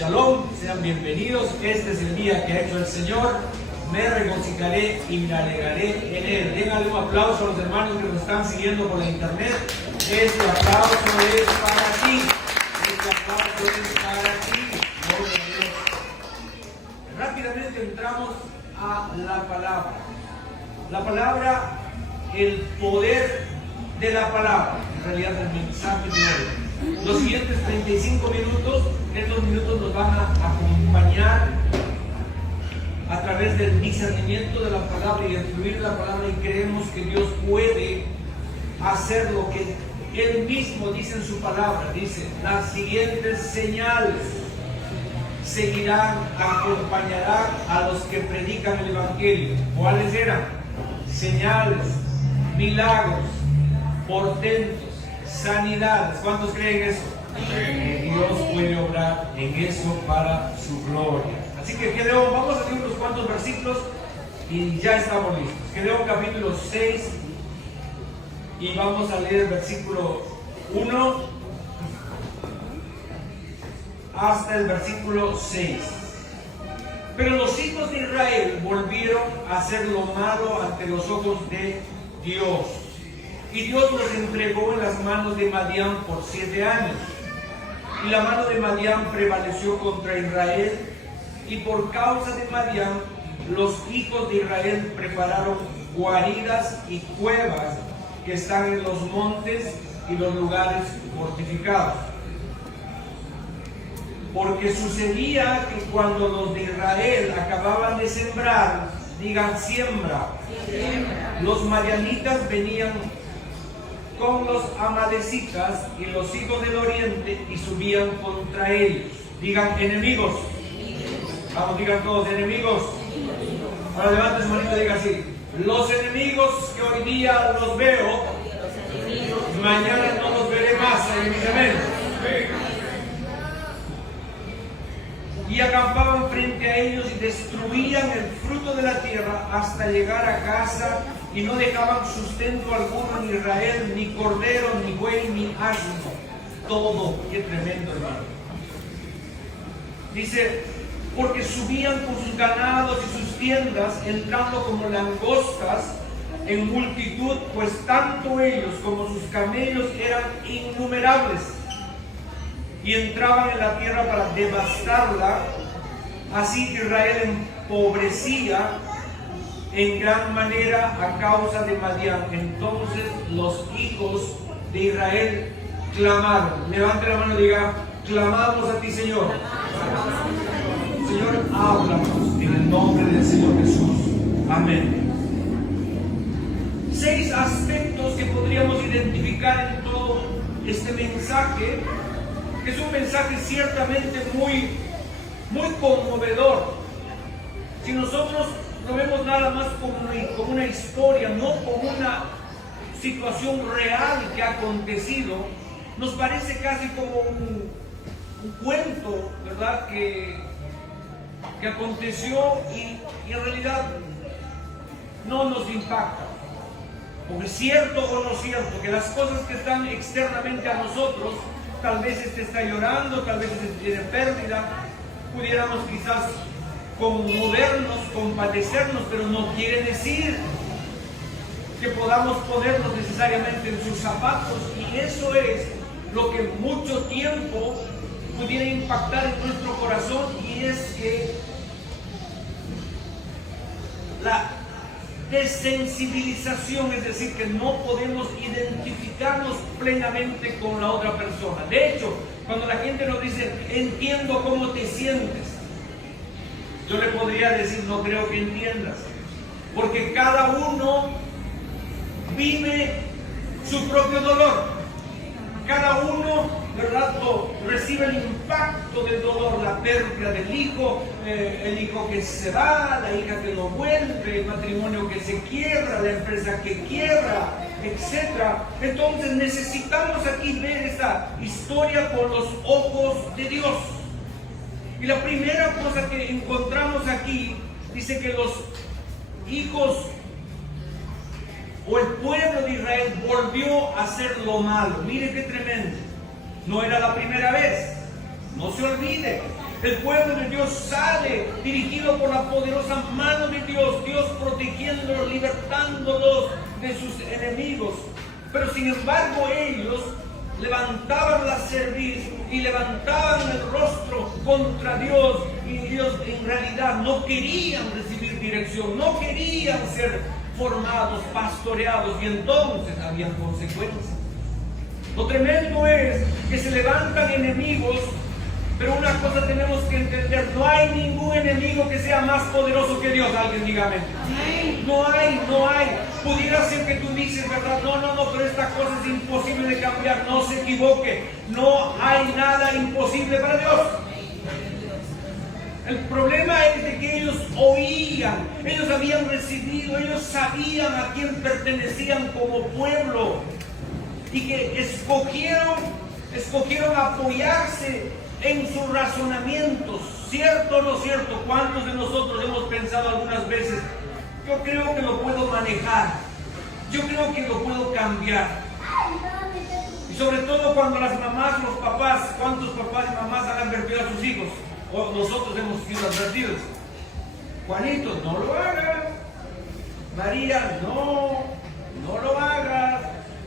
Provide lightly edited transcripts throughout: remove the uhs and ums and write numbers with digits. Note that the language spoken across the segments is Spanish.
Shalom, sean bienvenidos. Este es el día que ha hecho el Señor. Me regocijaré y me alegraré en él. Déjale un aplauso a los hermanos que nos están siguiendo por la internet. Este aplauso es para ti. Este aplauso es para ti. Gloria a Dios. Rápidamente entramos a la palabra. La palabra, el poder de la palabra. En realidad el mensaje de hoy. Los siguientes 35 minutos, estos minutos nos van a acompañar a través del discernimiento de la palabra y de fluir la palabra, y creemos que Dios puede hacer lo que Él mismo dice en su palabra. Dice, las siguientes señales seguirán, acompañarán a los que predican el Evangelio. ¿Cuáles eran? Señales, milagros, portentos, sanidades. ¿Cuántos creen eso? Que Dios puede obrar en eso para su gloria. Así que Gedeón, vamos a leer unos cuantos versículos y ya estamos listos. Gedeón capítulo 6 y vamos a leer el versículo 1 hasta el versículo 6. Pero los hijos de Israel volvieron a hacer lo malo ante los ojos de Dios. Y Dios los entregó en las manos de Madián por 7 años. Y la mano de Madián prevaleció contra Israel. Y por causa de Madián, los hijos de Israel prepararon guaridas y cuevas que están en los montes y los lugares fortificados. Porque sucedía que cuando los de Israel acababan de sembrar, digan siembra, los madianitas venían con los amalecitas y los hijos del oriente y subían contra ellos. Digan enemigos. Vamos, digan todos enemigos. Ahora levanten su manito y digan así: los enemigos que hoy día los veo, mañana no los veré más. Y acampaban frente a ellos y destruían el fruto de la tierra hasta llegar a casa, y no dejaban sustento alguno en Israel, ni cordero, ni buey, ni asno. Todo. Qué tremendo, hermano. Dice, porque subían con sus ganados y sus tiendas, entrando como langostas en multitud, pues tanto ellos como sus camellos eran innumerables, y entraban en la tierra para devastarla. Así Israel empobrecía en gran manera a causa de Madián. Entonces los hijos de Israel clamaron. Levante la mano y diga: clamamos a ti, Señor. Señor, háblanos en el nombre del Señor Jesús. Amén. 6 aspectos que podríamos identificar en todo este mensaje, que es un mensaje ciertamente muy conmovedor. Si nosotros lo vemos nada más como una historia, no como una situación real que ha acontecido, nos parece casi como un cuento, ¿verdad?, que aconteció y en realidad no nos impacta. Porque es cierto o no cierto que las cosas que están externamente a nosotros, tal vez este está llorando, tal vez este tiene pérdida, pudiéramos quizás conmovernos, compadecernos, pero no quiere decir que podamos ponernos necesariamente en sus zapatos, y eso es lo que mucho tiempo pudiera impactar en nuestro corazón, y es que la desensibilización, es decir, que no podemos identificarnos plenamente con la otra persona. De hecho, cuando la gente nos dice, entiendo cómo te sientes, yo le podría decir, no creo que entiendas, porque cada uno vive su propio dolor. Cada uno, ¿verdad?, recibe el impacto del dolor, la pérdida del hijo, el hijo que se va, la hija que lo vuelve, el matrimonio que se quiebra, la empresa que quiebra, etc. Entonces necesitamos aquí ver esta historia con los ojos de Dios. Y la primera cosa que encontramos aquí, dice que los hijos o el pueblo de Israel volvió a hacer lo malo. Mire qué tremendo. No era la primera vez. No se olvide. El pueblo de Dios sale dirigido por la poderosa mano de Dios, Dios protegiéndolos, libertándolos de sus enemigos. Pero sin embargo ellos levantaban la cerviz y levantaban el rostro contra Dios, y ellos en realidad no querían recibir dirección, no querían ser formados, pastoreados, y entonces habían consecuencias. Lo tremendo es que se levantan enemigos, pero una cosa tenemos que entender: no hay ningún enemigo que sea más poderoso que Dios. Alguien diga amén. No hay. Pudiera ser que tú dices, ¿verdad? No, pero esta cosa es imposible de cambiar. No se equivoque. No hay nada imposible para Dios. El problema es de que ellos oían, ellos habían recibido, ellos sabían a quién pertenecían como pueblo, y que escogieron apoyarse en sus razonamientos. ¿Cierto o no cierto? ¿Cuántos de nosotros hemos pensado algunas veces: yo creo que lo puedo manejar, yo creo que lo puedo cambiar? Y sobre todo cuando las mamás, los papás, ¿cuántos papás y mamás han advertido a sus hijos? O nosotros hemos sido advertidos: Juanito, no lo hagas. María, no lo hagas.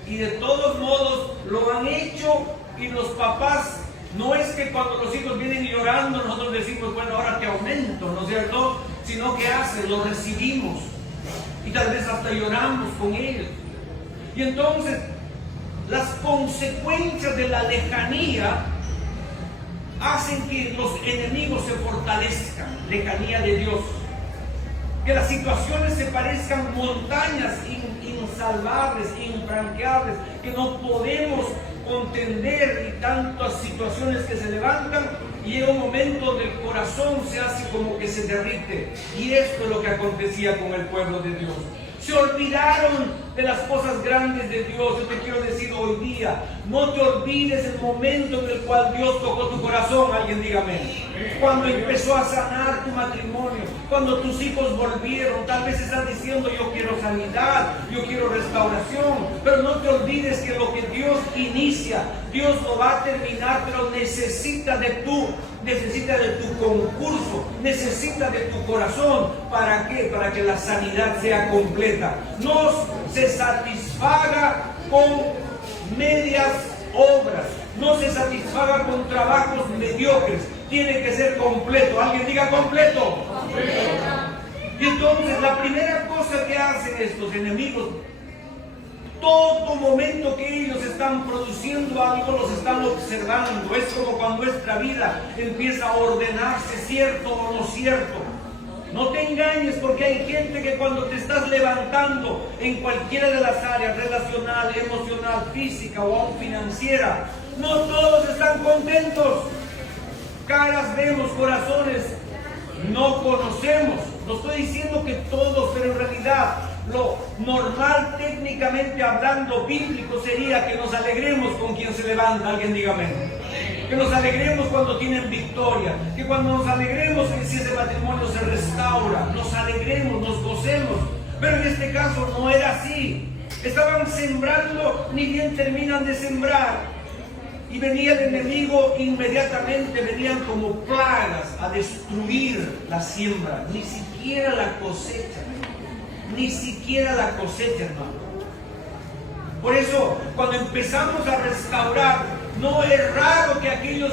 Y de todos modos lo han hecho, y los papás, no es que cuando los hijos vienen llorando nosotros decimos, bueno, ahora te aumento, ¿no es cierto? Sino que lo recibimos, y tal vez hasta lloramos con ellos. Y entonces las consecuencias de la lejanía hacen que los enemigos se fortalezcan. Lejanía de Dios, que las situaciones se parezcan montañas insalvables, infranqueables, que no podemos contender, y tantas situaciones que se levantan, y llega un momento donde el corazón se hace como que se derrite. Y esto es lo que acontecía con el pueblo de Dios. Se olvidaron de las cosas grandes de Dios. Yo te quiero decir hoy día: no te olvides el momento en el cual Dios tocó tu corazón. Alguien diga amén. Cuando empezó a sanar tu matrimonio, cuando tus hijos volvieron, tal vez estás diciendo: yo quiero sanidad, yo quiero restauración. Pero no te olvides que lo que Dios inicia, Dios lo va a terminar, pero necesita de tu concurso, necesita de tu corazón. ¿Para qué? Para que la sanidad sea completa. No se satisfaga con medias obras, no se satisfaga con trabajos mediocres, tiene que ser completo. Alguien diga completo. Y entonces la primera cosa que hacen estos enemigos, todo momento que ellos están produciendo algo, los están observando. Es como cuando nuestra vida empieza a ordenarse, cierto o no cierto. No te engañes, porque hay gente que cuando te estás levantando en cualquiera de las áreas, relacional, emocional, física o aún financiera, no todos están contentos. Caras vemos, corazones no conocemos. No estoy diciendo que todos, pero en realidad lo normal, técnicamente hablando, bíblico, sería que nos alegremos con quien se levanta. Alguien diga amén. Que nos alegremos cuando tienen victoria, que cuando nos alegremos si ese matrimonio se restaura, nos alegremos, nos gocemos. Pero en este caso no era así. Estaban sembrando, ni bien terminan de sembrar, y venía el enemigo inmediatamente, venían como plagas a destruir la siembra. Ni siquiera la cosecha, hermano. Por eso, cuando empezamos a restaurar, no es raro que aquellos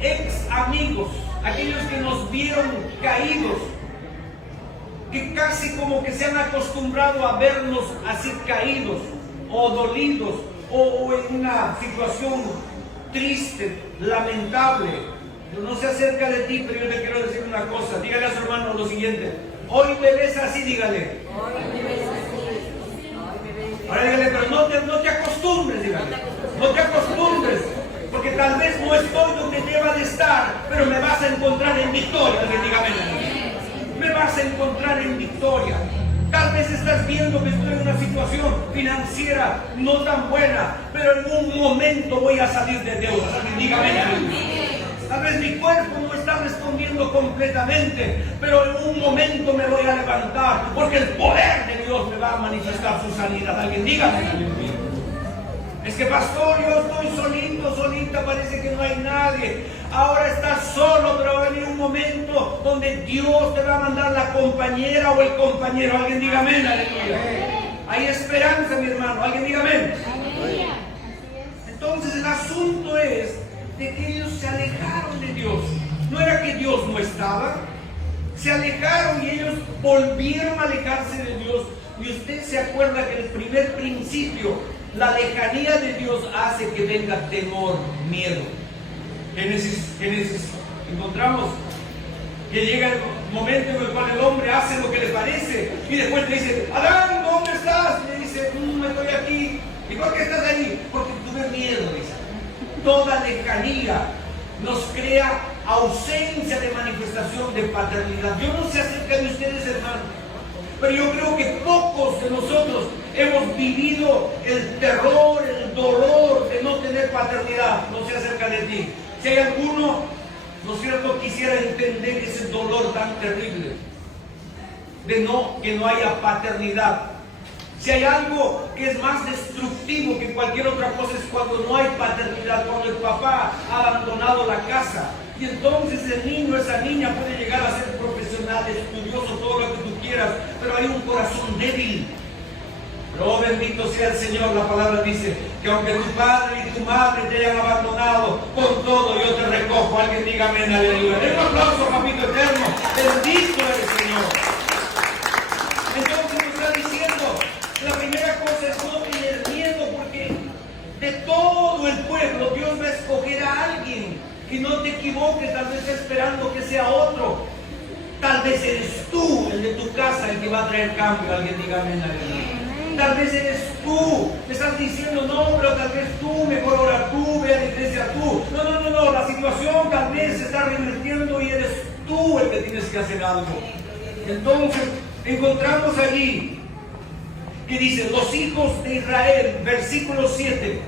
ex amigos, aquellos que nos vieron caídos, que casi como que se han acostumbrado a vernos así caídos o dolidos o en una situación triste, lamentable. Yo no sé acerca de ti, pero yo te quiero decir una cosa. Dígale a su hermano lo siguiente: hoy me ves así, dígale. Hoy me ves así. Ahora dígale, pero no te acostumbres, dígale. No te acostumbres, porque tal vez no estoy donde deba de estar, pero me vas a encontrar en victoria. Alguien diga amén. Me vas a encontrar en victoria. Tal vez estás viendo que estoy en una situación financiera no tan buena, pero en un momento voy a salir de deudas. Alguien diga amén. Tal vez mi cuerpo no está respondiendo completamente, pero en un momento me voy a levantar, porque el poder de Dios me va a manifestar su sanidad. Alguien diga amén. Es que pastor, yo estoy solita, parece que no hay nadie. Ahora estás solo, pero va a venir donde Dios te va a mandar la compañera o el compañero. Alguien diga amén, aleluya. Hay esperanza, mi hermano. Alguien diga amén. Entonces el asunto es de que ellos se alejaron de Dios. No era que Dios no estaba. Se alejaron y ellos volvieron a alejarse de Dios. Y usted se acuerda que el primer principio, la lejanía de Dios hace que venga temor, miedo. Génesis, encontramos que llega el momento en el cual el hombre hace lo que le parece y después le dice: Adán, ¿dónde estás? Y le dice: estoy aquí. ¿Y por qué estás allí? Porque tuve miedo, dice. Toda lejanía nos crea ausencia de manifestación de paternidad. Yo no sé acerca de ustedes, hermanos, pero yo creo que pocos de nosotros hemos vivido el terror, el dolor de no tener paternidad. No sé acerca de ti. Si hay alguno, ¿no es cierto?, quisiera entender ese dolor tan terrible de que no haya paternidad. Si hay algo que es más destructivo que cualquier otra cosa, es cuando no hay paternidad, cuando el papá ha abandonado la casa. Y entonces el niño, esa niña puede llegar a ser profesional, estudioso, todo lo que tú quieras, pero hay un corazón débil. Pero oh, bendito sea el Señor, la palabra dice que aunque tu padre y tu madre te hayan abandonado, con todo yo te recojo. Alguien diga amén, aleluya. Den un aplauso, papito eterno. Bendito es el Señor. Entonces nos está diciendo, la primera cosa es no tener miedo, porque de todo el pueblo Dios va a escoger a alguien. Y no te equivoques, tal vez esperando que sea otro. Tal vez eres tú, el de tu casa, el que va a traer cambio. Alguien diga amén, aleluya. Tal vez eres tú. Me estás diciendo: no, pero tal vez tú, mejor ahora tú, ve a la iglesia tú. No. La situación tal vez se está revirtiendo y eres tú el que tienes que hacer algo. Entonces, encontramos allí que dice: los hijos de Israel, versículo 7,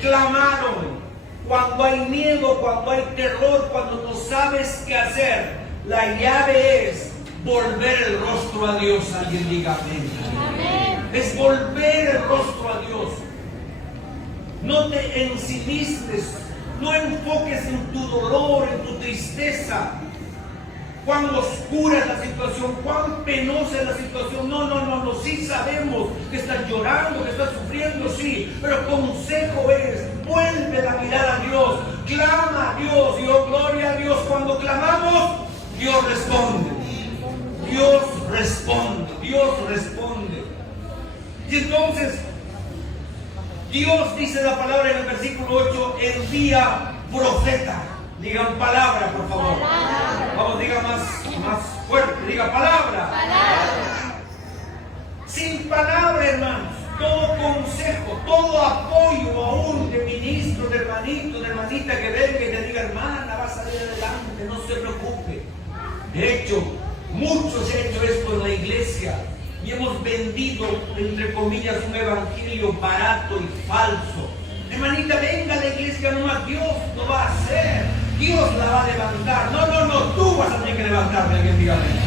clamaron. Cuando hay miedo, cuando hay terror, cuando no sabes qué hacer, la llave es volver el rostro a Dios. Alguien diga amén. Es volver el rostro a Dios. No te ensimismes, no enfoques en tu dolor, en tu tristeza. Cuán oscura es la situación, cuán penosa es la situación. No. Sí sabemos que estás llorando, que estás sufriendo, sí. Pero consejo es: vuelve la mirada a Dios, clama a Dios. Y oh, gloria a Dios, cuando clamamos, Dios responde. Dios responde. Y entonces, Dios dice la palabra en el versículo 8: envía profeta. Digan palabra, por favor. Palabra. Vamos, diga más fuerte. Diga palabra. Sin palabra, hermanos, todo consejo, todo apoyo, aún de ministro, de hermanito, de hermanita que venga y te diga: hermana, va a salir adelante, no se preocupe. De hecho, muchos han hecho esto en la iglesia y hemos vendido, entre comillas, un evangelio barato y falso. Hermanita, venga a la iglesia nomás, Dios lo va a hacer. Dios la va a levantar. No, tú vas a tener que levantarte. Alguien diga amén.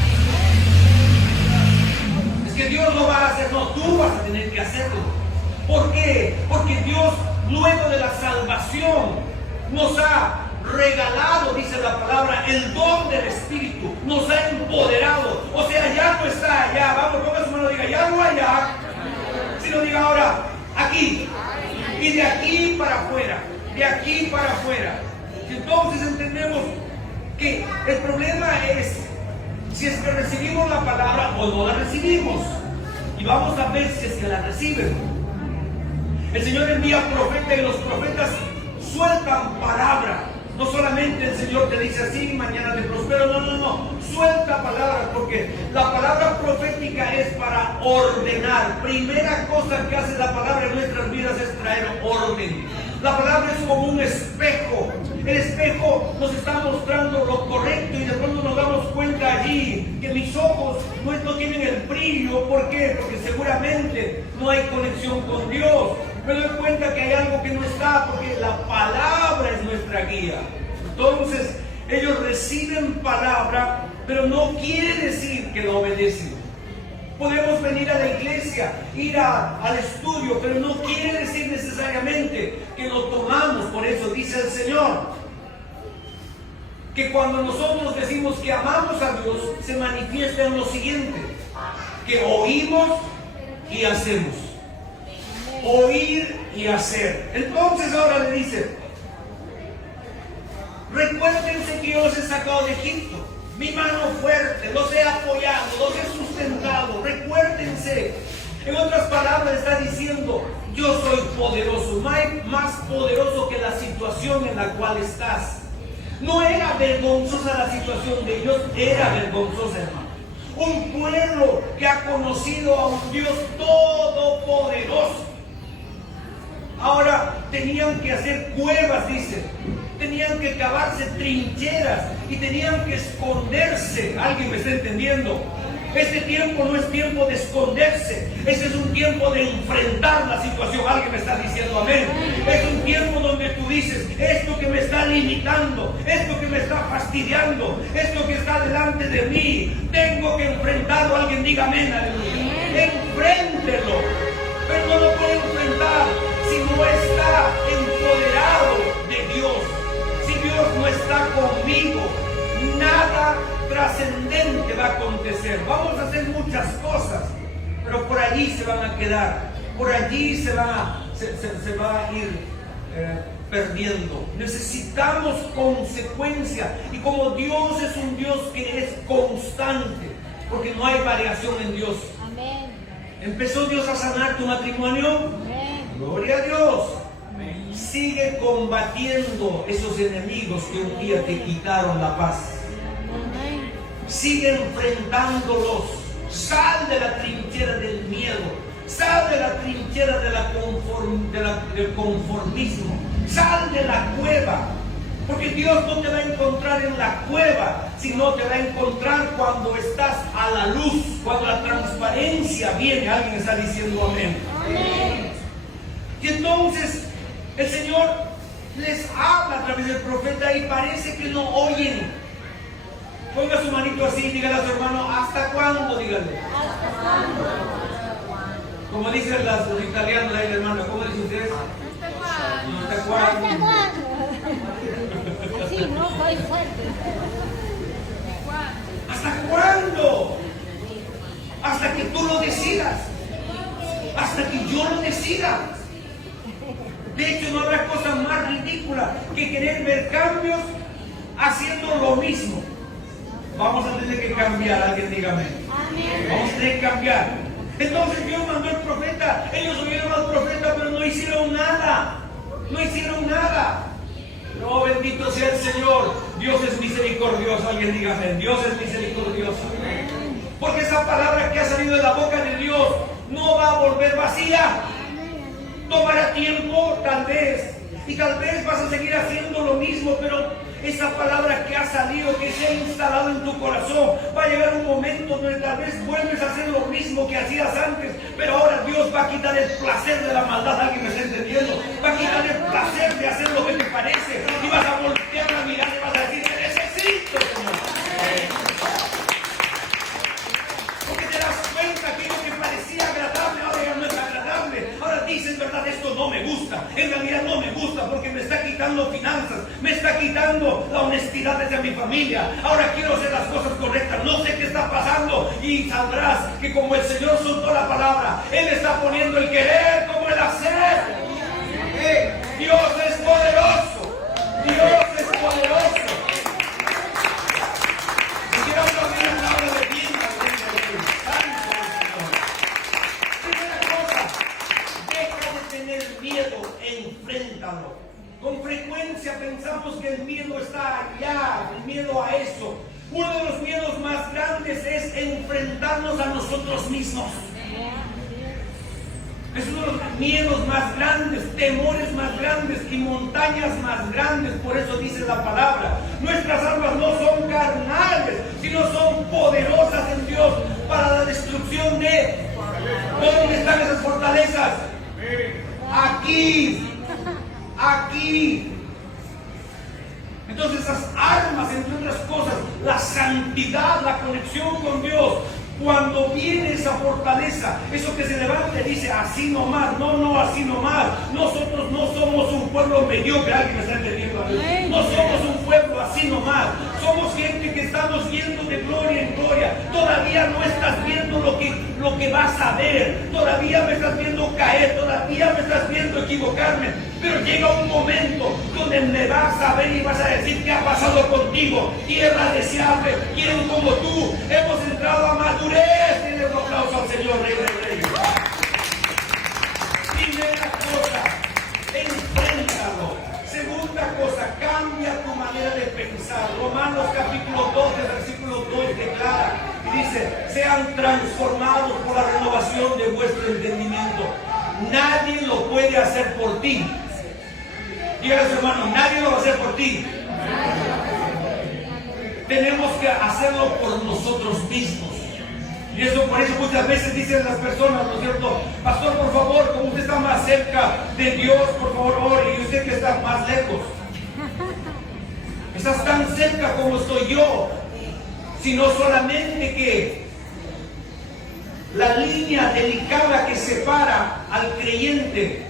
Es que Dios lo va a hacer, no, tú vas a tener que hacerlo. ¿Por qué? Porque Dios, luego de la salvación, nos ha regalado, dice la palabra, el don del Espíritu. Nos ha empoderado. O sea, ya no está allá. Vamos, ponga su mano y diga: ya no allá. Si lo diga ahora, aquí. Y de aquí para afuera. De aquí para afuera. Entonces entendemos que el problema es si es que recibimos la palabra o no la recibimos. Y vamos a ver si es que la reciben. El Señor envía profetas y los profetas sueltan palabra. No solamente el Señor te dice así: mañana te prospero. No. Suelta palabra, porque la palabra profética es para ordenar. Primera cosa que hace la palabra en nuestras vidas es traer orden. La palabra es como un espejo. El espejo nos está mostrando lo correcto y de pronto nos damos cuenta allí que mis ojos no tienen el brillo. ¿Por qué? Porque seguramente no hay conexión con Dios. Me doy cuenta que hay algo que no está, porque la palabra es nuestra guía. Entonces, ellos reciben palabra, pero no quiere decir que la obedecen. Podemos venir a la iglesia, ir al estudio, pero no quiere decir necesariamente que lo tomamos. Por eso dice el Señor: que cuando nosotros decimos que amamos a Dios, se manifiesta en lo siguiente, que oímos y hacemos. Oír y hacer. Entonces ahora le dice, recuérdense que yo los he sacado de Egipto, mi mano fuerte, los he apoyado, los he sustentado, recuérdense. En otras palabras está diciendo, yo soy poderoso, más poderoso que la situación en la cual estás. No era vergonzosa la situación de ellos, era vergonzosa, hermano. Un pueblo que ha conocido a un Dios todopoderoso. Ahora tenían que hacer cuevas, dice. Tenían que cavarse trincheras y tenían que esconderse. ¿Alguien me está entendiendo? Este tiempo no es tiempo de esconderse. Este es un tiempo de enfrentar la situación. Alguien me está diciendo amén. Es un tiempo donde tú dices, esto que me está limitando, esto que me está fastidiando, esto que está delante de mí, tengo que enfrentarlo. Alguien diga amén, aleluya. Enfréntelo. Pero no lo puede enfrentar si no está empoderado de Dios. Si Dios no está conmigo, nada trascendente va a acontecer. Vamos a hacer muchas cosas, pero por allí se van a quedar, por allí se va a ir perdiendo. Necesitamos consecuencia, y como Dios es un Dios que es constante, porque no hay variación en Dios. Amén. ¿Empezó Dios a sanar tu matrimonio? Amén. Gloria a Dios. Amén. Sigue combatiendo esos enemigos que un día te quitaron la paz. Amén. Sigue enfrentándolos. Sal de la trinchera del miedo. Sal de la trinchera del conformismo. Sal de la cueva. Porque Dios no te va a encontrar en la cueva, sino te va a encontrar cuando estás a la luz, cuando la transparencia viene. Alguien está diciendo amén. Amén. Y entonces el Señor les habla a través del profeta y parece que no oyen. Ponga su manito así y dígale a su hermano, ¿hasta cuándo? Dígale. ¿Hasta cuándo? Como dicen los italianos ahí, hermano, ¿cómo dicen ustedes? ¿Hasta cuándo? ¿Hasta cuándo? Así, no soy fuerte. ¿Hasta cuándo? Hasta que tú lo decidas. Hasta que yo lo decida. De hecho, no habrá cosa más ridícula que querer ver cambios haciendo lo mismo. Vamos a tener que cambiar, alguien dígame. Vamos a tener que cambiar. Entonces Dios mandó al profeta, ellos oyeron al profeta, pero no hicieron nada. No hicieron nada. No, bendito sea el Señor. Dios es misericordioso, alguien dígame. Dios es misericordioso. Porque esa palabra que ha salido de la boca de Dios no va a volver vacía. Tomará tiempo, tal vez. Y tal vez vas a seguir haciendo lo mismo, pero esa palabra que ha salido, que se ha instalado en tu corazón, va a llegar un momento donde tal vez vuelves a hacer lo mismo que hacías antes, pero ahora Dios va a quitar el placer de la maldad. ¿Alguien me está entendiendo? Va a quitar el placer de hacer lo que te parece, y vas a voltear la mirada y vas a decir, te necesito, Señor. Porque te das cuenta que lo que parecía agradable ahora ya no es agradable. Ahora dices, verdad, esto no me gusta. En realidad no me gusta porque me está quitando finanzas, me está quitando la honestidad desde mi familia. Ahora quiero hacer las cosas correctas. No sé qué está pasando. Y sabrás que como el Señor soltó la palabra, Él está poniendo el querer como el hacer. Dios es poderoso. Dios es poderoso. Quiero aplaudir la palabra de vida. Primera cosa, deja de tener miedo, enfréntalo. Con frecuencia pensamos que el miedo está allá, el miedo a eso. Uno de los miedos más grandes es enfrentarnos a nosotros mismos. Es uno de los miedos más grandes, temores más grandes y montañas más grandes. Por eso dice la palabra, nuestras armas no son carnales, sino son poderosas en Dios para la destrucción de... ¿Dónde están esas fortalezas? Aquí. Aquí. Entonces esas armas, entre otras cosas, la santidad, la conexión con Dios, cuando viene esa fortaleza, eso que se levanta y dice así nomás, no, así nomás. Nosotros no somos un pueblo mediocre, alguien me está entendiendo. No somos un pueblo así nomás. Somos gente que estamos yendo de gloria en gloria. Todavía no estás viendo lo que vas a ver. Todavía me estás viendo caer. Todavía me estás viendo equivocarme. Pero llega un momento donde me vas a ver y vas a decir: ¿qué ha pasado contigo? Tierra deseable, ¿quién como tú? Hemos entrado a madurez. Denle un aplauso al Señor, Rey de Reyes. Primera cosa, enfréntalo. Segunda cosa, cambia tu manera de pensar. Romanos capítulo 12, versículo 2 declara y dice: sean transformados por la renovación de vuestro entendimiento. Nadie lo puede hacer por ti. Dígale a su hermano: nadie lo va a hacer por ti. Tenemos que hacerlo por nosotros mismos. Y eso, por eso muchas veces dicen las personas, ¿no es cierto? Pastor, por favor, como usted está más cerca de Dios, por favor, ore. Y usted que está más lejos. Estás tan cerca como estoy yo. Sino solamente que la línea delicada que separa al creyente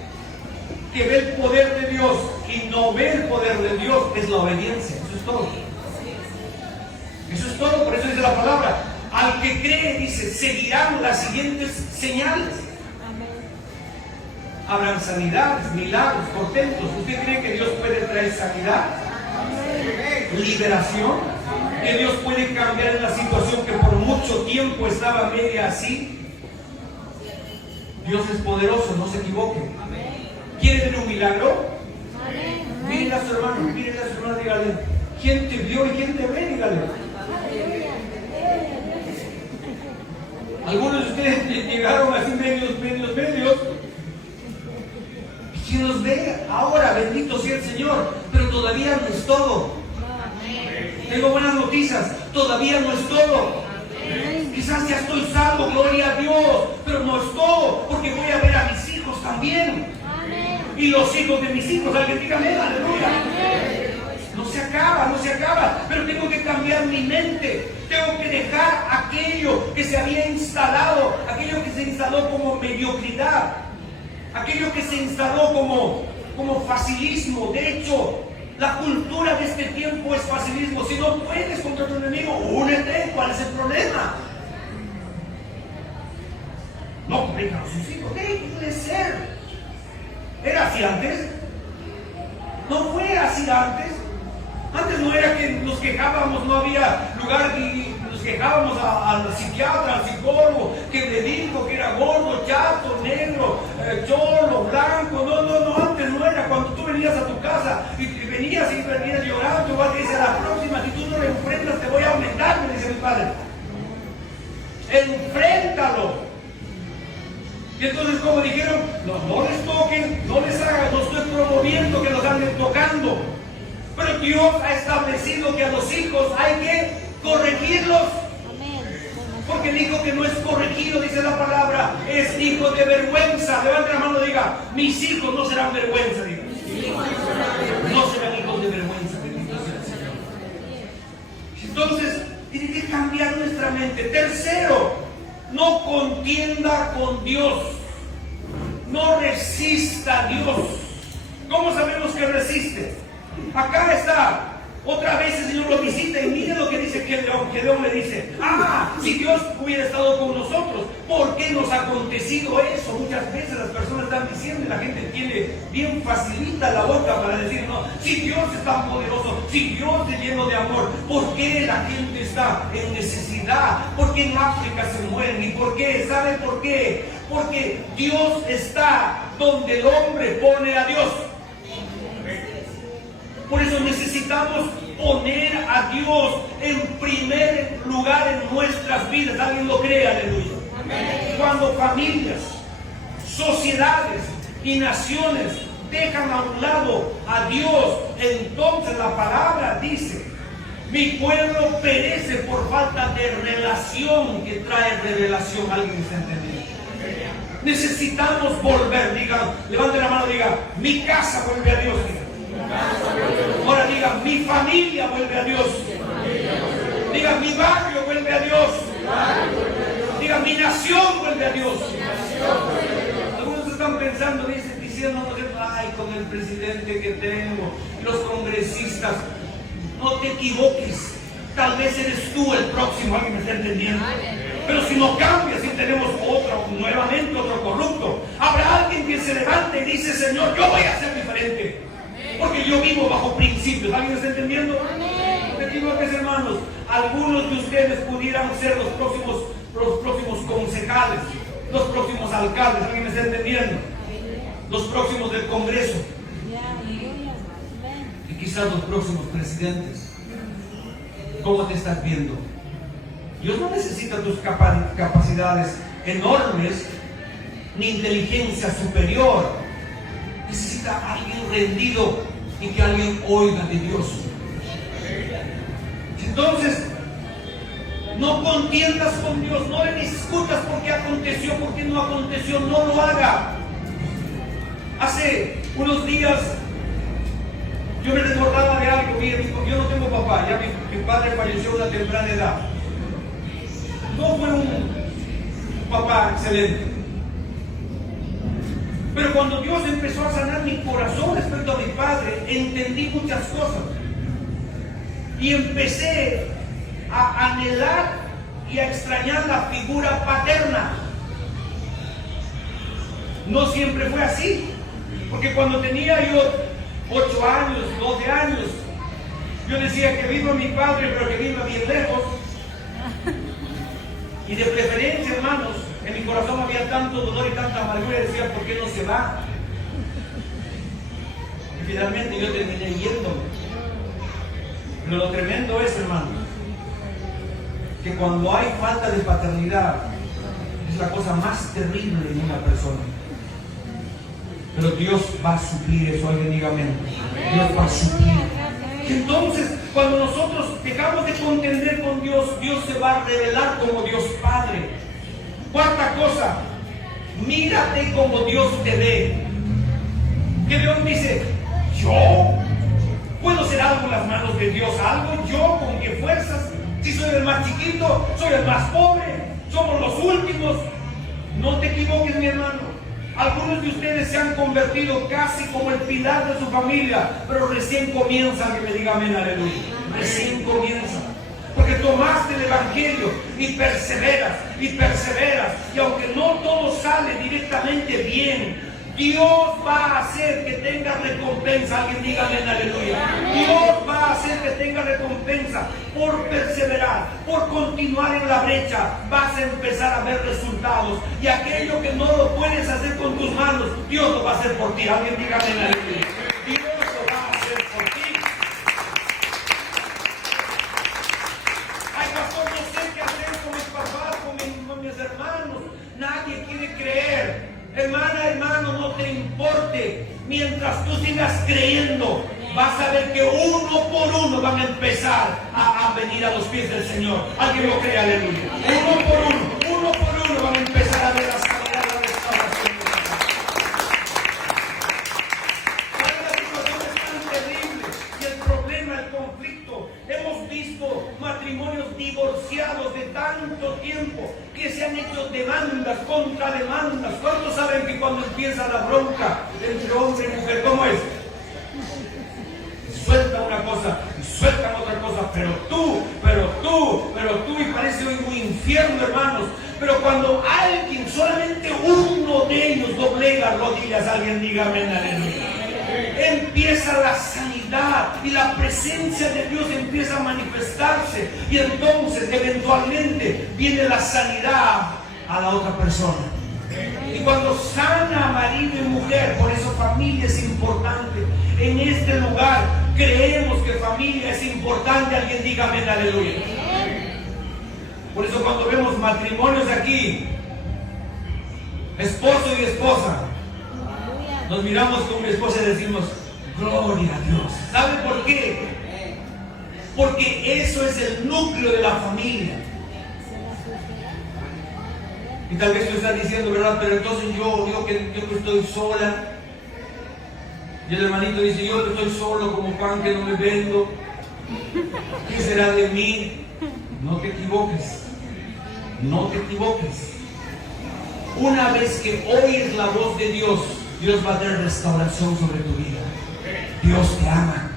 que ve el poder de Dios y no ve el poder de Dios es la obediencia. Eso es todo. Eso es todo. Por eso dice la palabra: al que cree, dice, seguirán las siguientes señales. Habrán sanidades, milagros, portentos. ¿Usted cree que Dios puede traer sanidad? Liberación. Que Dios puede cambiar en la situación que por mucho tiempo estaba media así. Dios es poderoso, no se equivoque. ¿Quiere ver un milagro? Mírenle a su hermano, mírenle a su hermano, dígale: ¿quién te vio y quién te ve? Dígale. Algunos de ustedes llegaron así medios. ¿Quién los ve? Ahora, bendito sea el Señor, pero todavía no es todo. Tengo buenas noticias, todavía no es todo. Quizás ya estoy salvo, gloria a Dios, pero no es todo, porque voy a ver a mis hijos también. Y los hijos de mis hijos, alguien dígame, aleluya. No se acaba, pero tengo que cambiar mi mente. Tengo que dejar aquello que se había instalado, aquello que se instaló como mediocridad, aquello que se instaló como facilismo. De hecho, la cultura de este tiempo es facilismo. Si no puedes contra tu enemigo, únete. ¿Cuál es el problema? No vengan a sus hijos. ¿Qué puede ser? ¿Era así antes? ¿No fue así antes? Antes no era que nos quejábamos, no había lugar y nos quejábamos al psiquiatra, al psicólogo, que me dijo que era gordo, chato, negro, cholo, blanco. No, antes no era. Cuando tú venías a tu casa y venías llorando, igual que dice: la próxima, si tú no lo enfrentas, te voy a aumentar, me dice mi padre. Enfréntalo. Y entonces, como dijeron, no les toquen, no les hagan, no estoy promoviendo que los anden tocando. Pero Dios ha establecido que a los hijos hay que corregirlos. Porque el hijo que no es corregido, dice la palabra, es hijo de vergüenza. Levante la mano y diga: mis hijos no serán vergüenza. Diga. No serán hijos de vergüenza. Bendito sea el Señor. Entonces, tiene que cambiar nuestra mente. Tercero, no contienda con Dios. No resista a Dios. ¿Cómo sabemos que resiste? Acá está. Otra vez el Señor lo visita y mire lo que dice Gedeón. Gedeón le dice: si Dios hubiera estado con nosotros, ¿por qué nos ha acontecido eso? Muchas veces las personas están diciendo y la gente tiene bien facilita la boca para decir: no, si Dios es tan poderoso, si Dios es lleno de amor, ¿por qué la gente está en necesidad? ¿Por qué en África se mueren? ¿Y por qué? ¿Saben por qué? Porque Dios está donde el hombre pone a Dios. Por eso necesitamos poner a Dios en primer lugar en nuestras vidas. ¿Alguien lo cree? Aleluya. Amén. Cuando familias, sociedades y naciones dejan a un lado a Dios, entonces la palabra dice: mi pueblo perece por falta de relación que trae revelación. ¿Alguien está entendiendo? Necesitamos volver. Diga, levante la mano y diga: mi casa vuelve a Dios. Diga. Ahora diga: mi familia vuelve a Dios. Diga: mi barrio vuelve a Dios. Diga: mi nación vuelve a Dios. Algunos están pensando, diciendo: ay, con el presidente que tengo, los congresistas. No te equivoques. Tal vez eres tú el próximo, alguien me está entendiendo. Pero si no cambias y tenemos nuevamente otro corrupto, habrá alguien que se levante y dice: Señor, yo voy a ser diferente, porque yo vivo bajo principios. ¿Alguien me está entendiendo? No te equivoques, hermanos. Algunos de ustedes pudieran ser los próximos concejales, los próximos alcaldes. ¿Alguien me está entendiendo? Los próximos del Congreso, y quizás los próximos presidentes. ¿Cómo te estás viendo? Dios no necesita tus capacidades enormes ni inteligencia superior. Necesita a alguien rendido y que alguien oiga de Dios. Entonces, no contiendas con Dios, no le discutas por qué aconteció, por qué no aconteció, no lo haga. Hace unos días yo me recordaba de algo. Mire, yo no tengo papá, ya mi padre falleció a una temprana edad. No fue un papá excelente. Pero cuando Dios empezó a sanar mi corazón respecto a mi padre, entendí muchas cosas. Y empecé a anhelar y a extrañar la figura paterna. No siempre fue así. Porque cuando tenía yo 8 años, 12 años, yo decía que viva mi padre, pero que viva bien lejos. Y de preferencia, hermanos, en mi corazón había tanto dolor y tanta amargura, y decía: ¿por qué no se va? Y finalmente yo terminé yéndome. Pero lo tremendo es, hermanos, que cuando hay falta de paternidad, es la cosa más terrible en una persona. Pero Dios va a suplir eso. Alguien diga amén. Dios va a suplir. Entonces, cuando nosotros dejamos de contender con Dios, Dios se va a revelar como Dios Padre. Cuarta cosa, mírate como Dios te ve. Que Dios dice: yo puedo ser algo en las manos de Dios. ¿Algo? ¿Yo? ¿Con qué fuerzas? Si soy el más chiquito, soy el más pobre, somos los últimos. No te equivoques, mi hermano. Algunos de ustedes se han convertido casi como el pilar de su familia, pero recién comienzan. Que me diga amén, aleluya. Recién comienzan. Porque tomaste el Evangelio y perseveras, y aunque no todo sale directamente bien, Dios va a hacer que tenga recompensa. Alguien diga amén, aleluya. Dios va a hacer que tenga recompensa por perseverar, por continuar en la brecha. Vas a empezar a ver resultados, y aquello que no lo puedes hacer con tus manos, Dios lo va a hacer por ti. Alguien diga amén, aleluya. Dios lo va a hacer por ti. Ay, pastor, no sé qué hacer con mis papás, con mis hermanos. Nadie quiere creer. Hermana, hermano, no te importe. Mientras tú sigas creyendo, vas a ver que uno por uno van a empezar a venir a los pies del Señor. Alguien lo cree, aleluya. Uno por uno van a empezar a ver la sanidad, la restauración. Las situaciones tan terribles y el problema, el conflicto. Hemos visto matrimonios divorciados de tanto tiempo que se han hecho demandas contra demandas. ¿Cuántos saben que cuando empieza la bronca entre hombre y mujer, cómo es? Sueltan una cosa y sueltan otra cosa, pero tú, y parece un infierno, hermanos. Pero cuando alguien, solamente uno de ellos doblega rodillas, alguien diga amén, aleluya. Empieza la sanidad y la presencia de Dios empieza a manifestarse, y entonces eventualmente viene la sanidad a la otra persona. Y cuando sana a marido y mujer, por eso familia es importante. En este lugar creemos que familia es importante. Alguien diga amén, aleluya. Por eso cuando vemos matrimonios aquí, esposo y esposa, nos miramos con mi esposa y decimos: gloria a Dios. ¿Sabe por qué? Porque eso es el núcleo de la familia. Y tal vez tú estás diciendo, ¿verdad? Pero entonces yo que estoy sola. Y el hermanito dice: yo que estoy solo como pan que no me vendo. ¿Qué será de mí? No te equivoques. No te equivoques. Una vez que oyes la voz de Dios, Dios va a traer restauración sobre tu vida. Dios te ama.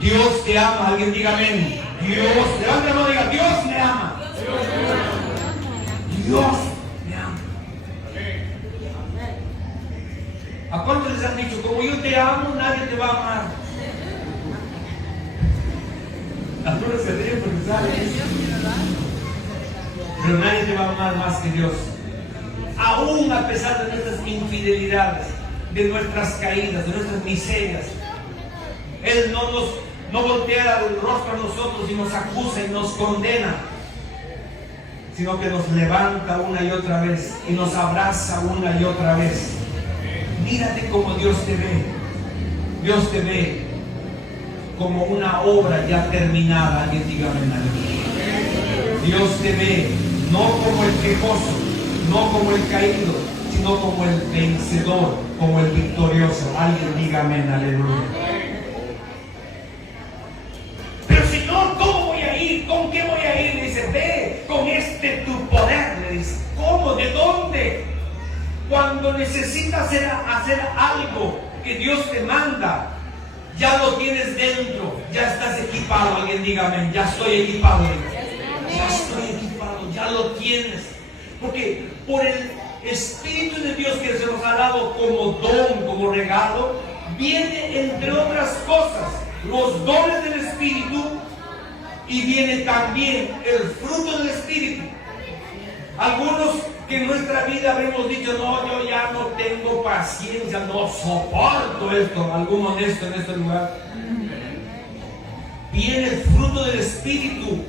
Dios te ama. Alguien diga amén. Dios, levanta la mano y diga, Dios me ama. Dios me ama. ¿A cuántos les han dicho, como yo te amo, nadie te va a amar? Algunos se ríen porque saben eso. Pero nadie te va a amar más que Dios. Aún a pesar de nuestras infidelidades, de nuestras caídas, de nuestras miserias, Él no voltea el rostro a nosotros y nos acusa y nos condena, sino que nos levanta una y otra vez y nos abraza una y otra vez. Mírate como Dios te ve. Dios te ve como una obra ya terminada. Alguien diga amén. Dios te ve no como el quejoso, no como el caído, sino como el vencedor, como el victorioso. Alguien diga amén, aleluya. Pero Señor, ¿cómo voy a ir? ¿Con qué voy a ir? Le dice, ve con tu poder. Le dice, ¿cómo? ¿De dónde? Cuando necesitas hacer algo que Dios te manda, ya lo tienes dentro, ya estás equipado. Alguien diga amén, ya estoy equipado. Ya estoy equipado, ya lo tienes. Porque por el Espíritu de Dios que se nos ha dado como don, como regalo, viene entre otras cosas los dones del Espíritu y viene también el fruto del Espíritu. Algunos que en nuestra vida habremos dicho, no, yo ya no tengo paciencia, no soporto esto. ¿Algún honesto en este lugar? Viene el fruto del Espíritu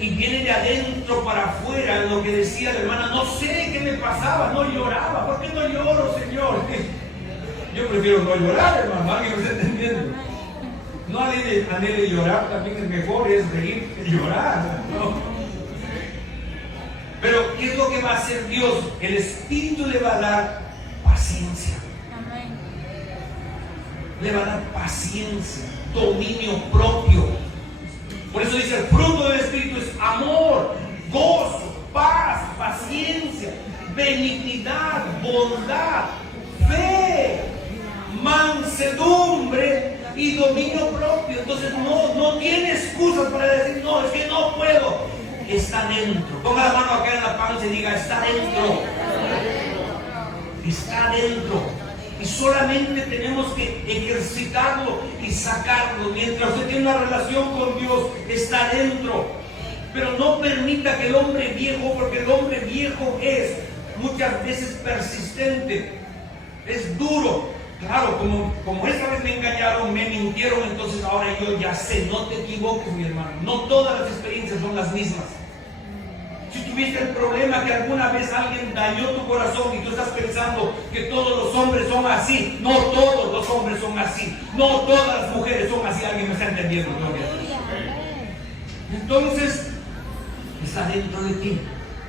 y viene de adentro para afuera. Lo que decía la hermana, no sé qué me pasaba, no lloraba. ¿Por qué no lloro, Señor? Yo prefiero no llorar, hermano. ¿Alguien me está entendiendo? No anhele llorar, también es mejor es reír que llorar, ¿no? Pero ¿qué es lo que va a hacer Dios? El Espíritu le va a dar paciencia. Le va a dar paciencia, dominio propio. Por eso dice, el fruto del Espíritu es amor, gozo, paz, paciencia, benignidad, bondad, fe, mansedumbre y dominio propio. Entonces no tiene excusas para decir, no, es que no puedo. Está dentro. Ponga la mano acá en la panza y diga, está dentro. Está dentro. Y solamente tenemos que ejercitarlo y sacarlo. Mientras usted tiene una relación con Dios, está dentro. Pero no permita que el hombre viejo, porque el hombre viejo es muchas veces persistente, es duro. Claro, como esta vez me engañaron, me mintieron, entonces ahora yo ya sé. No te equivoques, mi hermano. No todas las experiencias son las mismas. Si tuviste el problema que alguna vez alguien dañó tu corazón y tú estás pensando que todos los hombres son así, no todos los hombres son así, no todas las mujeres son así. Alguien me está entendiendo, gloria a Dios. Entonces, está dentro de ti.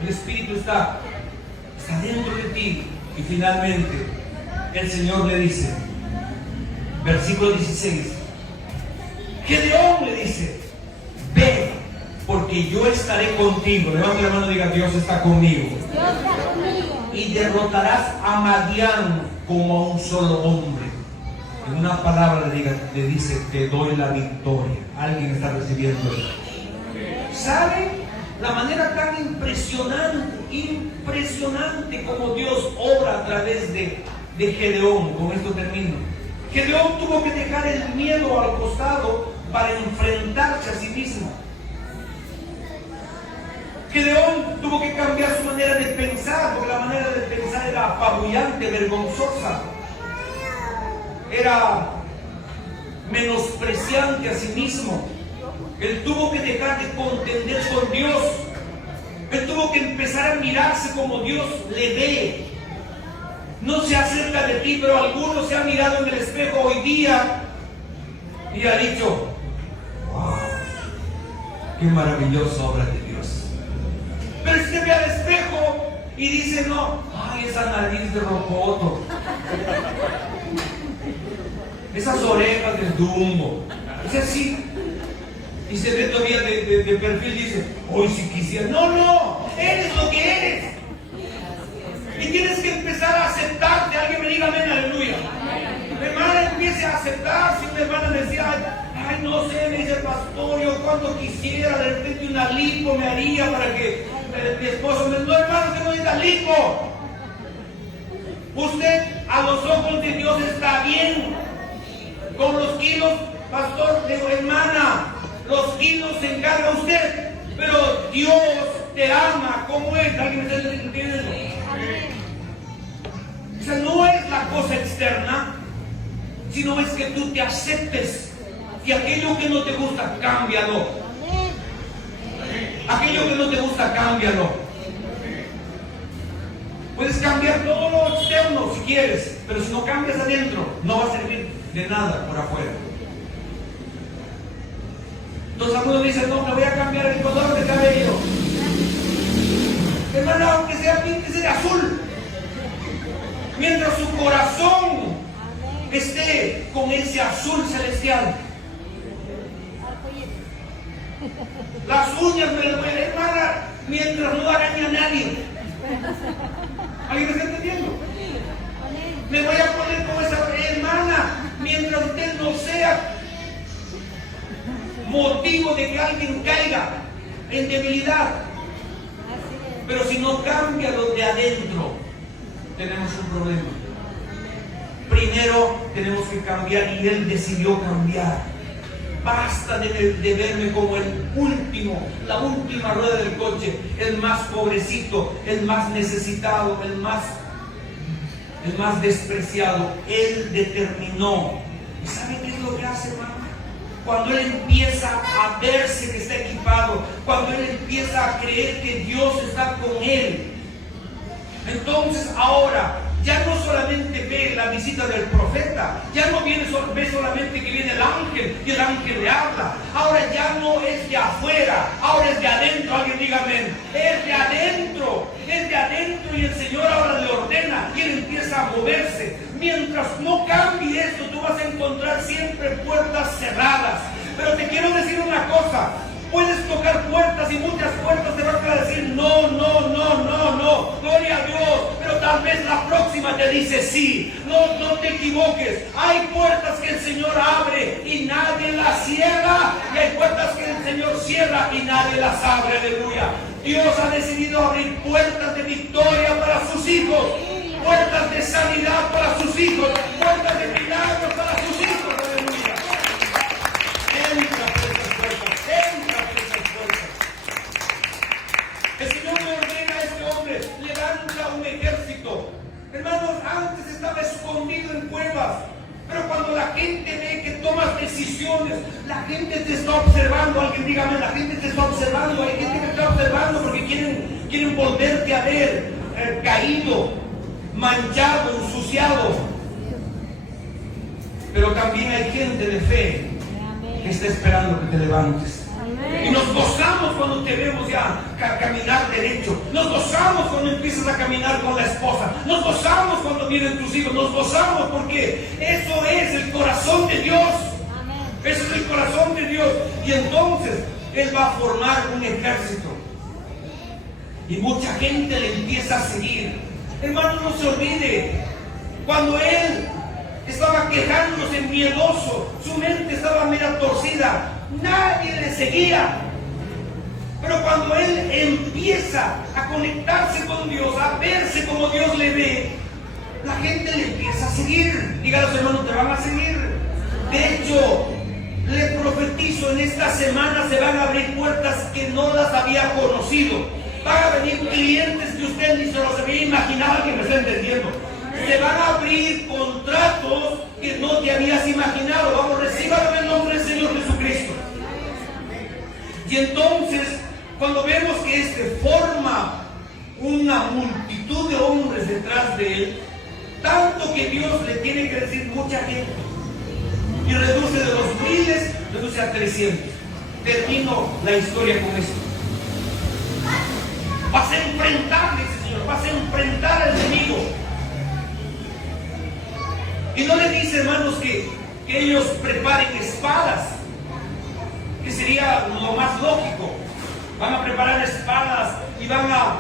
El Espíritu está dentro de ti. Y finalmente, el Señor le dice, versículo 16, Gedeón le dice, ve, porque yo estaré contigo. Levante la mano y diga, Dios está conmigo. Dios está conmigo. Y derrotarás a Madián como a un solo hombre. En una palabra le dice, te doy la victoria. Alguien está recibiendo eso. ¿Saben? La manera tan impresionante como Dios obra a través de Gedeón. Con esto termino. Gedeón tuvo que dejar el miedo al costado para enfrentarse a sí mismo. Gedeón tuvo que cambiar su manera de pensar, porque la manera de pensar era apabullante, vergonzosa, era menospreciante a sí mismo. Él tuvo que dejar de contender con Dios. Él tuvo que empezar a mirarse como Dios le ve. No se acerca de ti, pero algunos se han mirado en el espejo hoy día y ha dicho, wow, qué maravillosa obra de Dios. Pero usted ve al espejo y dice, no, ay, esa nariz de rocoto, esas orejas de Dumbo, es así. Y se ve todavía de perfil y dice, hoy si quisiera. No, eres lo que eres. Y tienes que empezar a aceptarte. Alguien me diga amén, aleluya. Mi hermana empiece a aceptar. Si una hermana me decía, ay, Ay, no sé, me dice el pastor, yo cuando quisiera de repente una lipo me haría para que mi esposo me... No, hermano, que no necesita lipo. Usted a los ojos de Dios está bien. Con los kilos, pastor, digo, hermana, los kilos se encarga usted, pero Dios te ama como es. ¿Alguien me está entendiendo? O sea, no es la cosa externa, sino es que tú te aceptes. Y aquello que no te gusta, cámbialo. Aquello que no te gusta, cámbialo. Puedes cambiar todo lo externo si quieres, pero si no cambias adentro, no va a servir de nada por afuera. Entonces algunos dicen, no, me voy a cambiar el color de cabello. Hermano, aunque sea píntese de azul. Mientras su corazón esté con ese azul celestial. Las uñas me las voy a hermana, mientras no arañe a nadie. ¿Alguien me está entendiendo? Me voy a poner como esa hermana, mientras usted no sea motivo de que alguien caiga en debilidad. Pero si no cambia lo de adentro, tenemos un problema. Primero tenemos que cambiar, y él decidió cambiar. Basta de verme como el último, la última rueda del coche, el más pobrecito, el más necesitado, el más despreciado. Él determinó. ¿Y sabe qué es lo que hace, hermano? Cuando él empieza a verse que está equipado, cuando él empieza a creer que Dios está con él, entonces ahora ya no solamente ve la visita del profeta, ya no ve solamente que viene el ángel y el ángel le habla. Ahora ya no es de afuera, ahora es de adentro. Alguien diga amén. Es de adentro y el Señor ahora le ordena y él empieza a moverse. Mientras no cambie esto, tú vas a encontrar siempre puertas cerradas. Pero te quiero decir una cosa. Puedes tocar puertas y muchas puertas te van a decir no, gloria a Dios, pero tal vez la próxima te dice sí. No te equivoques. Hay puertas que el Señor abre y nadie las cierra, y hay puertas que el Señor cierra y nadie las abre. Aleluya. Dios ha decidido abrir puertas de victoria para sus hijos, puertas de sanidad para sus hijos, puertas de milagros para sus hijos. Aleluya. Entra por esas puertas, entra por esas puertas. El Señor le ordena a este hombre, levanta un ejército. Hermanos, antes estaba escondido en cuevas, pero cuando la gente ve que tomas decisiones, la gente te está observando. Alguien dígame, la gente te está observando. Hay gente que te está observando porque quieren volverte a ver caído, manchado, ensuciado. Pero también hay gente de fe que está esperando que te levantes. Y nos gozamos cuando te vemos ya caminar derecho. Nos gozamos cuando empiezas a caminar con la esposa. Nos gozamos cuando vienen tus hijos. Nos gozamos porque eso es el corazón de Dios. Eso es el corazón de Dios. Y entonces Él va a formar un ejército. Y mucha gente le empieza a seguir. Hermano, no se olvide. Cuando Él estaba quejándose, miedoso, su mente estaba media torcida, nadie le seguía. Pero cuando él empieza a conectarse con Dios, a verse como Dios le ve, la gente le empieza a seguir. Diga a los hermanos, te van a seguir. De hecho, le profetizo, en esta semana se van a abrir puertas que no las había conocido. Van a venir clientes que usted ni se los había imaginado. Que me está entendiendo. Se van a abrir contratos que no te habías imaginado. Vamos, recíbalo en el nombre del Señor Jesucristo. Y entonces, cuando vemos que forma una multitud de hombres detrás de él, tanto que Dios le tiene que decir mucha gente, y reduce de los miles, reduce a 300. Termino la historia con esto. Vas a enfrentar, dice el Señor, vas a enfrentar al enemigo. Y no le dice, hermanos, que ellos preparen espadas, que sería lo más lógico. Van a preparar espadas y van a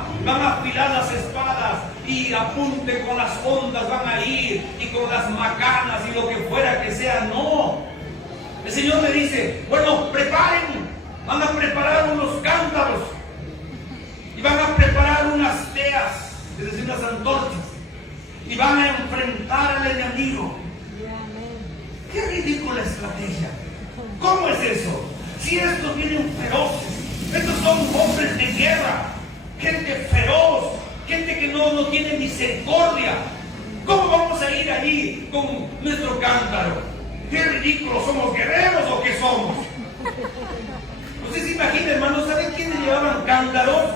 afilar las espadas y apunten con las ondas, van a ir y con las macanas y lo que fuera que sea. No. El Señor le dice, bueno, preparen, van a preparar unos cántaros y van a preparar unas teas, es decir, unas antorchas, y van a enfrentar al enemigo. ¡Qué ridícula estrategia! ¿Cómo es eso? Si estos vienen feroces, estos son hombres de guerra, gente feroz, gente que no tiene misericordia. ¿Cómo vamos a ir allí con nuestro cántaro? ¡Qué ridículo! ¿Somos guerreros o qué somos? Ustedes se imaginan, hermanos, ¿saben quiénes llevaban cántaros?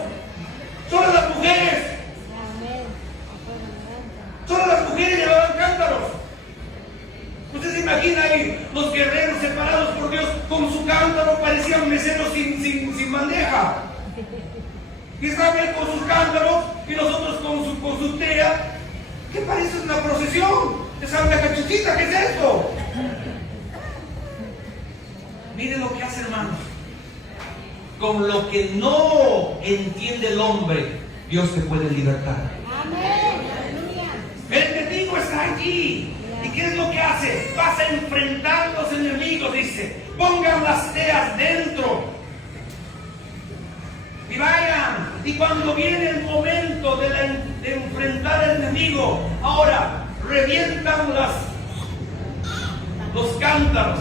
Solo las mujeres. Solo las mujeres llevaban cántaros. Usted se imagina ahí los guerreros separados por Dios con su cántaro, parecían meseros sin bandeja. Y estaban con sus cántaros y nosotros con su tea. ¿Qué parece una procesión? Esa bandeja chiquita, ¿qué es esto? Miren lo que hace, hermanos. Con lo que no entiende el hombre, Dios te puede libertar. El enemigo está allí. ¿Y qué es lo que hace? Vas a enfrentar a los enemigos, dice. Pongan las teas dentro. Y vayan. Y cuando viene el momento de enfrentar al enemigo, ahora revientan los cántaros.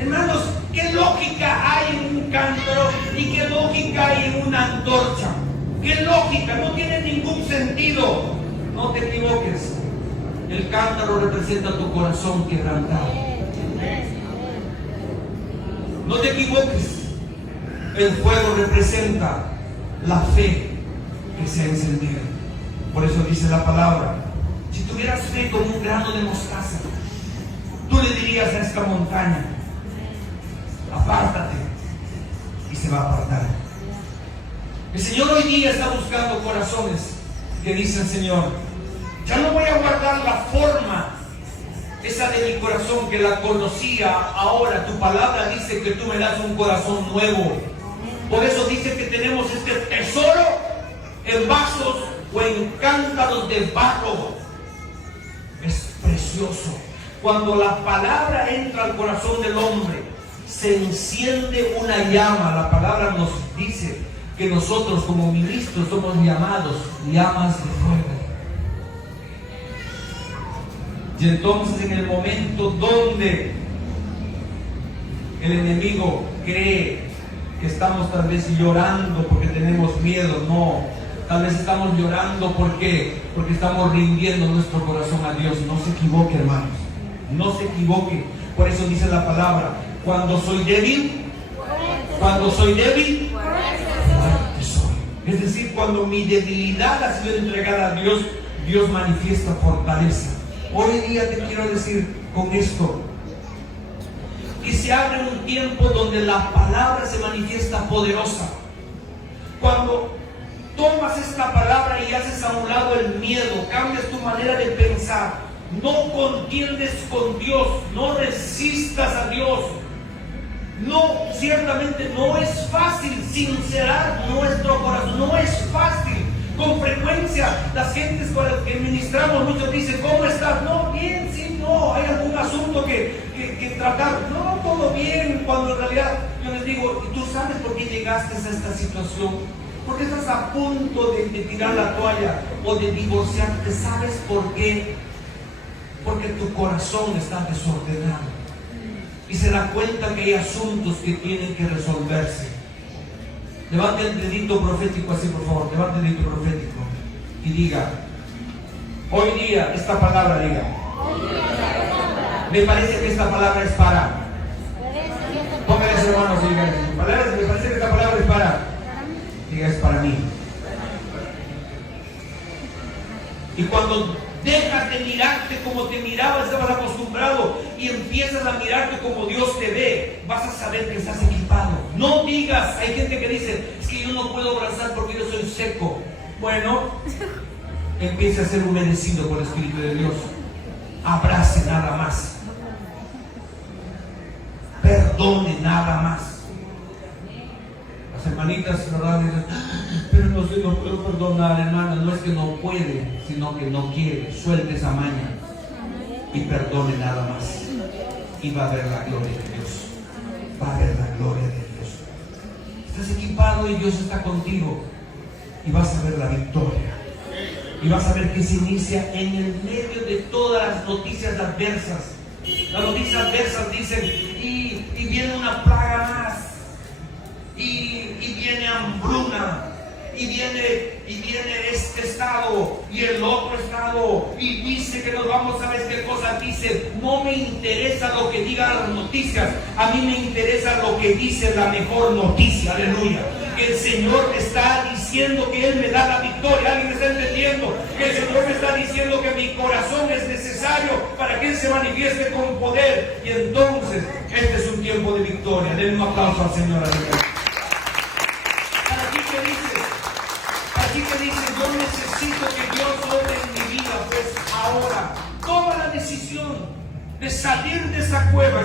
Hermanos, ¿qué lógica hay en un cántaro y qué lógica hay en una antorcha? ¿Qué lógica? No tiene ningún sentido. No te equivoques. El cántaro representa tu corazón quebrantado. No te equivoques. El fuego representa la fe que se ha encendido. Por eso dice la palabra: si tuvieras fe como un grano de mostaza, tú le dirías a esta montaña: apártate, y se va a apartar. El Señor hoy día está buscando corazones que dicen: Señor, ya no voy a guardar la forma esa de mi corazón que la conocía. Ahora tu palabra dice que tú me das un corazón nuevo. Por eso dice que tenemos este tesoro en vasos o en cántaros de barro. Es precioso. Cuando la palabra entra al corazón del hombre, se enciende una llama. La palabra nos dice que nosotros como ministros somos llamados llamas de fuego. Y entonces, en el momento donde el enemigo cree que estamos tal vez llorando porque tenemos miedo, no, tal vez estamos llorando porque estamos rindiendo nuestro corazón a Dios. No se equivoque, hermanos, no se equivoque. Por eso dice la palabra: cuando soy débil, fuerte soy. Es decir, cuando mi debilidad ha sido entregada a Dios, Dios manifiesta fortaleza. Hoy día te quiero decir con esto, que se abre un tiempo donde la palabra se manifiesta poderosa. Cuando tomas esta palabra y haces a un lado el miedo, cambias tu manera de pensar, no contiendes con Dios, no resistas a Dios. No, ciertamente no es fácil sincerar nuestro corazón, no es fácil. Con frecuencia las gentes con las que ministramos, muchos dicen: ¿cómo estás? No, bien, sí, no, hay algún asunto que tratar. No, todo bien, cuando en realidad yo les digo: ¿y tú sabes por qué llegaste a esta situación? ¿Por qué estás a punto de tirar la toalla o de divorciarte? ¿Sabes por qué? Porque tu corazón está desordenado y se da cuenta que hay asuntos que tienen que resolverse. Levante el dedito profético así, por favor. Levante el dedito profético y diga: hoy día esta palabra, diga: me parece que esta palabra es para. Póngale sus hermanos y diga: me parece que esta palabra es para. Diga: es para mí. Y cuando dejas de mirarte como te mirabas, estabas acostumbrado, y empiezas a mirarte como Dios te ve, vas a saber que estás equipado. No digas, hay gente que dice: es que yo no puedo abrazar porque yo soy seco. Bueno, empiece a ser humedecido por el Espíritu de Dios. Abrace nada más. Perdone nada más. Las hermanitas, ¿verdad? Dicen: pero no sé, no puedo perdonar, hermana. No es que no puede, sino que no quiere. Suelte esa maña. y perdone nada más. Y va a ver la gloria de Dios. Va a ver la gloria de Dios. Estás equipado y Dios está contigo. Y vas a ver la victoria. Y vas a ver que se inicia en el medio de todas las noticias adversas. Las noticias adversas dicen, y viene una plaga más. Y viene hambruna. Y viene este estado y el otro estado y dice que nos vamos, ¿sabes qué cosa dice? No me interesa lo que digan las noticias, a mí me interesa lo que dice la mejor noticia, aleluya. Que el Señor me está diciendo que Él me da la victoria. ¿Alguien está entendiendo? Que el Señor me está diciendo que mi corazón es necesario para que Él se manifieste con poder. Y entonces, este es un tiempo de victoria. Denle un aplauso al Señor, aleluya. Así que dice, yo necesito que Dios obre en mi vida, pues ahora toma la decisión de salir de esa cueva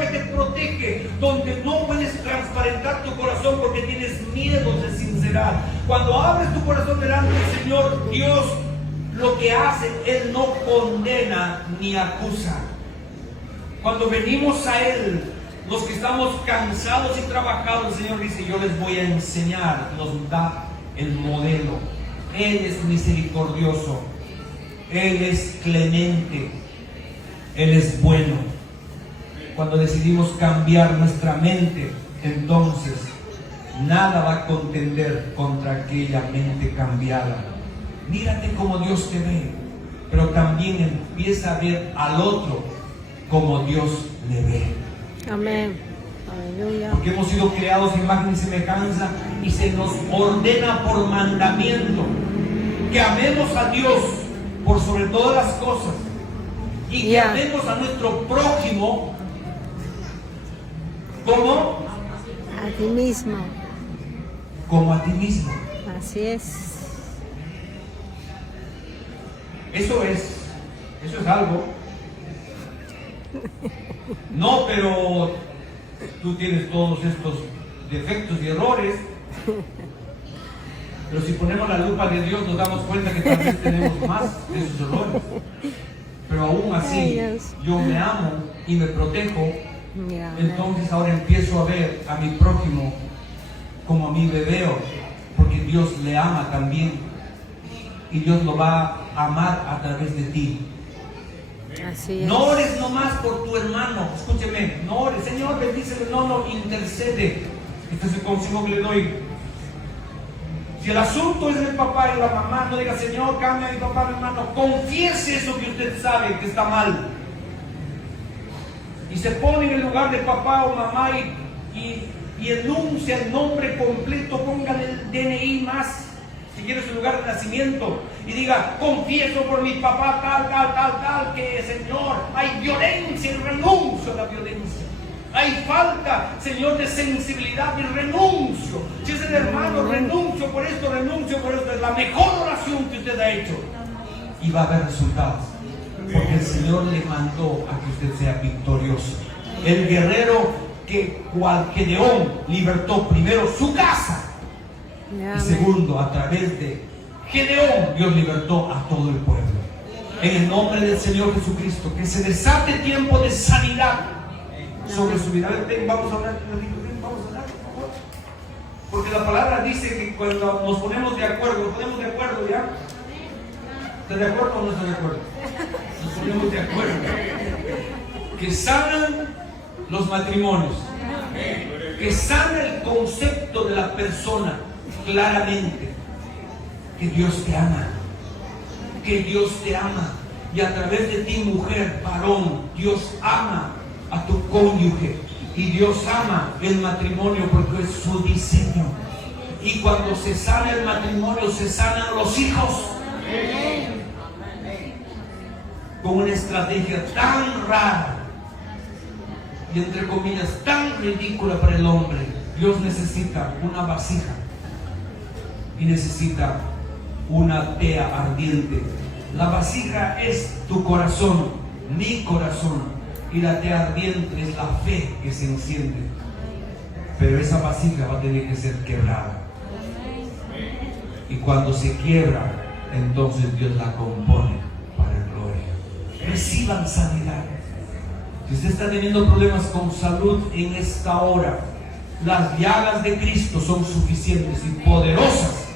que te protege, donde no puedes transparentar tu corazón porque tienes miedo de sincerar. Cuando abres tu corazón delante del Señor, Dios lo que hace, Él no condena ni acusa. Cuando venimos a Él, los que estamos cansados y trabajados, el Señor dice, yo les voy a enseñar, nos da el modelo. Él es misericordioso, Él es clemente, Él es bueno. Cuando decidimos cambiar nuestra mente, entonces nada va a contender contra aquella mente cambiada. Mírate como Dios te ve, pero también empieza a ver al otro como Dios le ve. Amén. Aleluya. Porque hemos sido creados en imagen y semejanza y se nos ordena por mandamiento que amemos a Dios por sobre todas las cosas y que amemos a nuestro prójimo como a ti mismo. Como a ti mismo. Así es. Eso es algo. No, pero tú tienes todos estos defectos y errores. Pero si ponemos la lupa de Dios nos damos cuenta que tal vez tenemos más de esos errores. Pero aún así yo me amo y me protejo. Entonces ahora empiezo a ver a mi prójimo como a mí me veo, porque Dios le ama también y Dios lo va a amar a través de ti. Así es. No ores nomás por tu hermano, escúcheme, no ores, Señor bendícelo, no, intercede. Este es el consejo que le doy. Si el asunto es del papá y la mamá, no diga, Señor, cambia a mi papá, mi hermano, confiese eso que usted sabe que está mal. Y se pone en el lugar de papá o mamá y enuncia el nombre completo, póngale el DNI más, si quiere su lugar de nacimiento, y diga, confieso por mi papá tal, que Señor, hay violencia y renuncio a la violencia. Hay falta, Señor, de sensibilidad y renuncio. Si es el hermano, renuncio por esto. Es la mejor oración que usted ha hecho. Y va a haber resultados. Porque el Señor le mandó a que usted sea victorioso. El guerrero que cual Gedeón libertó primero su casa. Y segundo, a través de Gedeón, Dios libertó a todo el pueblo. En el nombre del Señor Jesucristo, que se desate tiempo de sanidad sobre su vida. Vamos a hablar, por favor. Porque la palabra dice que cuando nos ponemos de acuerdo, ¿ya? ¿Está de acuerdo o no está de acuerdo? Nos ponemos de acuerdo. Que sanan los matrimonios. Que sana el concepto de la persona claramente. Que Dios te ama. Que Dios te ama. Y a través de ti, mujer, varón, Dios ama a tu cónyuge. Y Dios ama el matrimonio porque es su diseño. Y cuando se sana el matrimonio, se sanan los hijos. Con una estrategia tan rara y entre comillas tan ridícula para el hombre. Dios necesita una vasija y necesita una tea ardiente. La vasija es tu corazón, mi corazón, y la tea ardiente es la fe que se enciende. Pero esa vasija va a tener que ser quebrada. Y cuando se quiebra, entonces Dios la compone para gloria. reciban sanidad. Si usted está teniendo problemas con salud en esta hora, las llagas de Cristo son suficientes y poderosas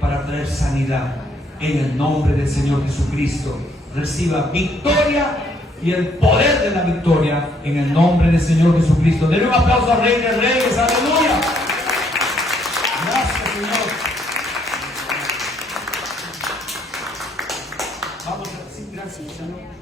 para traer sanidad. En el nombre del Señor Jesucristo, reciba victoria y el poder de la victoria en el nombre del Señor Jesucristo. Denle un aplauso al Rey de Reyes. Aleluya. Gracias, Señor. Vamos a decir gracias, Señor.